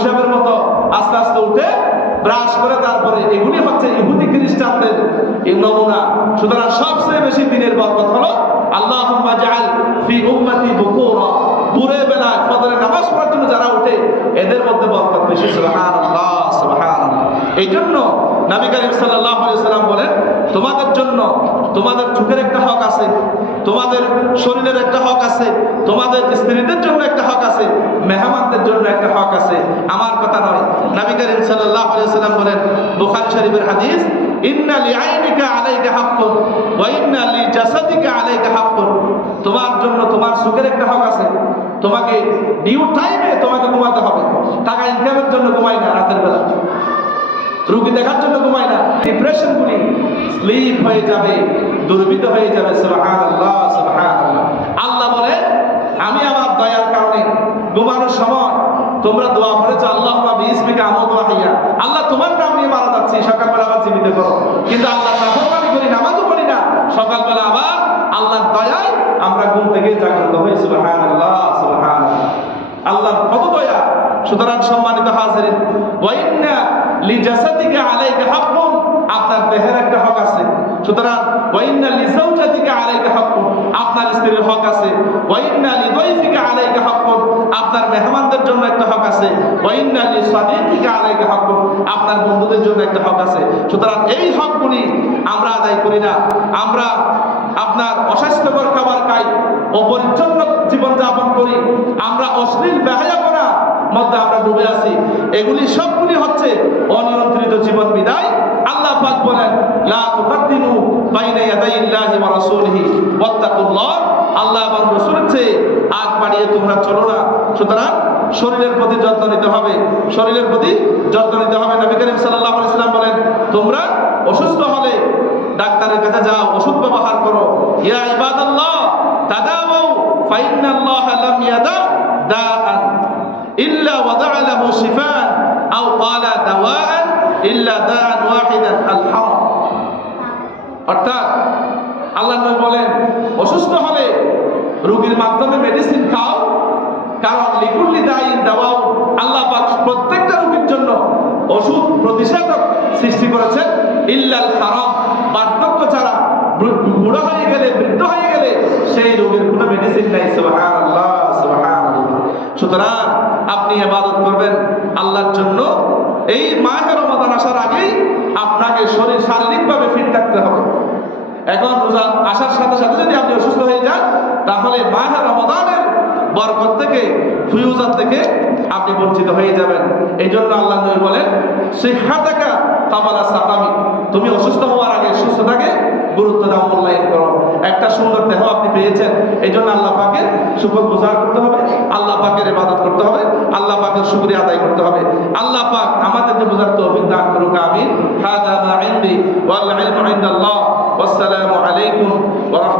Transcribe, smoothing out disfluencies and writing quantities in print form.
পিশাবের মতো আস্তে আস্তে উঠে ব্রাশ করে তারপরে, এগুলি হচ্ছে ইহুদি খ্রিস্টানদের এই নমুনা। সুতরাং সবচেয়ে বেশি দিনের বরকত হলো আল্লাহুম্মা জাআল ফি উম্মতি বুকুরা, ভোরের বেলায় ফজরের নামাজ পড়ার জন্য যারা উঠে এদের মধ্যে বরকত বেশি। সুবহানাল্লাহ সুবহানাল্লাহ। এই জন্য নবী করিম সাল্লাল্লাহু আলাইহি সাল্লাম বলেন, তোমাদের জন্য তোমাদের চোখের একটা হক আছে, তোমাদের শরীরের একটা হক আছে, তোমাদের স্ত্রীদের জন্য একটা হক আছে, মেহমানদের জন্য একটা হক আছে। আমার কথা নয়, নবী করিম সাল্লাল্লাহু আলাইহি সাল্লাম বলেন, বুখারী শরীফের হাদিস, ইন্না লিআইনিকা আলাইকা হাক্কুন ওয়া ইন্না লিজাসাদিকা আলাইকা হাক্কুন। তোমার জন্য তোমার চোখের একটা হক আছে, তোমাকে ডিউ টাইমে তোমাকে ঘুমাতে হবে। টাকা ইনকামের জন্য ঘুমাই না, রাতের বেলা রোগী দেখার জন্য ঘুমাই না। ডিপ্রেশন গুলি স্লিপ হয়ে যাবে, দুর্বৃত্ত হয়ে যাবে। সুবহানাল্লাহ সুবহানাল্লাহ। আল্লাহ বলে, আমি আমার দয়ার কারণে ঘুমানোর সময় তোমরা দোয়া করেছো, আল্লাহুম্মা বিইসমিকা আমুতু ওয়া আহইয়া, আল্লাহ তোমার নাম নিয়ে মারা যাচ্ছি, সকালবেলা আবার জীবিত করো। কিন্তু আল্লাহ নাফরমানি করি, নামাজও পড়ি না, সকালবেলা আবার আল্লাহর দয়ায় আমরা ঘুম থেকে জাগ্রত হই। সুবহানাল্লাহ সুবহানাল্লাহ। আল্লাহর কত দয়া। সুতরাং সম্মানিত হাজিরিন, ওয়া ইন্না লিজাসাদিকা আলাইকা হাক্কুন, আপনার দেহের একটা হক আছে। সুতরাং ওয়া ইন্না লিজাওজাতিকা আলাইকা হাক্কুন, আপনার স্ত্রীর হক আছে। ওয়া ইন্না লিদাইফিকা আলাইকা হাক্কুন, আপনার মেহমানদের জন্য একটা হক আছে। ওয়া ইন্না লিসাদিকিকা আলাইকা হাক্কুন, আপনার বন্ধুদের জন্য একটা হক আছে। সুতরাং এই হকগুলি আমরা আদায় করি না। আমরা আপনার অস্বাস্থ্যকর খাবার খাই, অপরিচ্ছন্ন জীবনযাপন করি, আমরা অশ্লীল বেহায়াপনা মধ্যে আমরা ডুবে আছি। এগুলি সবগুলি হচ্ছে অনিয়ন্ত্রিত জীবন বিদায়। আল্লাহ পাক বলেন, লা তুকাদ্দিমু বাইনা ইয়াদাইল্লাহি ওয়া রাসূলিহি ওয়াত্তাকুল্লাহ, আল্লাহ এবং রাসূলের চেয়ে আগ বাড়িয়ে তোমরা চলো না। সুতরাং শরীরের প্রতি যত্ন নিতে হবে, শরীরের প্রতি যত্ন নিতে হবে। নবী করিম সাল্লাল্লাহু আলাইহি ওয়াসাল্লাম বলেন, তোমরা অসুস্থ হলে ডাক্তারের কাছে যাও, ওষুধ ব্যবহার করো। ইয়া ইবাদাল্লাহ তাদাউ ফাইন্নাল্লাহা লাম ইয়াদা দাআন ইল্লা ওয়াদা'a লাহু শিফাআন আও ক্বালা দাওয়াআন ইল্লা দাআন ওয়াহিদান আল হাম। অর্থাৎ আল্লাহ নবী বলেন, অসুস্থ হলে রোগীর মাধ্যমে মেডিসিন খাও, কারণ লিকুল্লি দাইন দাওয়াউ, আল্লাহ পাক প্রত্যেকটা রোগীর জন্য ওষুধ প্রতিষেধক সৃষ্টি করেছেন। ইল্লাল হারাম, বার্ধক্য ছাড়া, বুড়া হয়ে গেলে, বৃদ্ধ হয়ে গেলে সেই রোগের কোনো মেডিসিন নাই। সুবহানাল্লাহ সুবহানাল্লাহ। সুতরাং আপনি ইবাদত করবেন আল্লাহর জন্য। এই মাহে রমাদান আসার আগেই আপনাকে শরীর শারীরিকভাবে ফিট থাকতে হবে। এখন রোজা আসার সাথে সাথে যদি আপনি অসুস্থ হয়ে যান, তাহলে মাহে রমাদানের বরকত থেকে, ফিউজাত থেকে আপনি বঞ্চিত হয়ে যাবেন। এই জন্য আল্লাহ নবী বলেন, সিহহাতাকা কাবালা সাকামি, তুমি অসুস্থ হওয়ার আগে সুস্থতাকে গুরুত্ব দাও, মূল্যায়ন করো। একটা সুন্দর দেহ আপনি পেয়েছেন, এই জন্য আল্লাহ পাকের শুকরগুজার করতে হবে, আল্লাহ পাকের ইবাদত করতে হবে, আল্লাহ পাকের শুকরিয়া আদায় করতে হবে। আল্লাহ পাক আমাদেরকে বোঝার তৌফিক দান করুক, আমিন। হাযা মা ইনদি ওয়াল ইলমু ইনদাল্লাহ। ওয়াসসালামু আলাইকুম ওয়া রাহমাতুল্লাহ।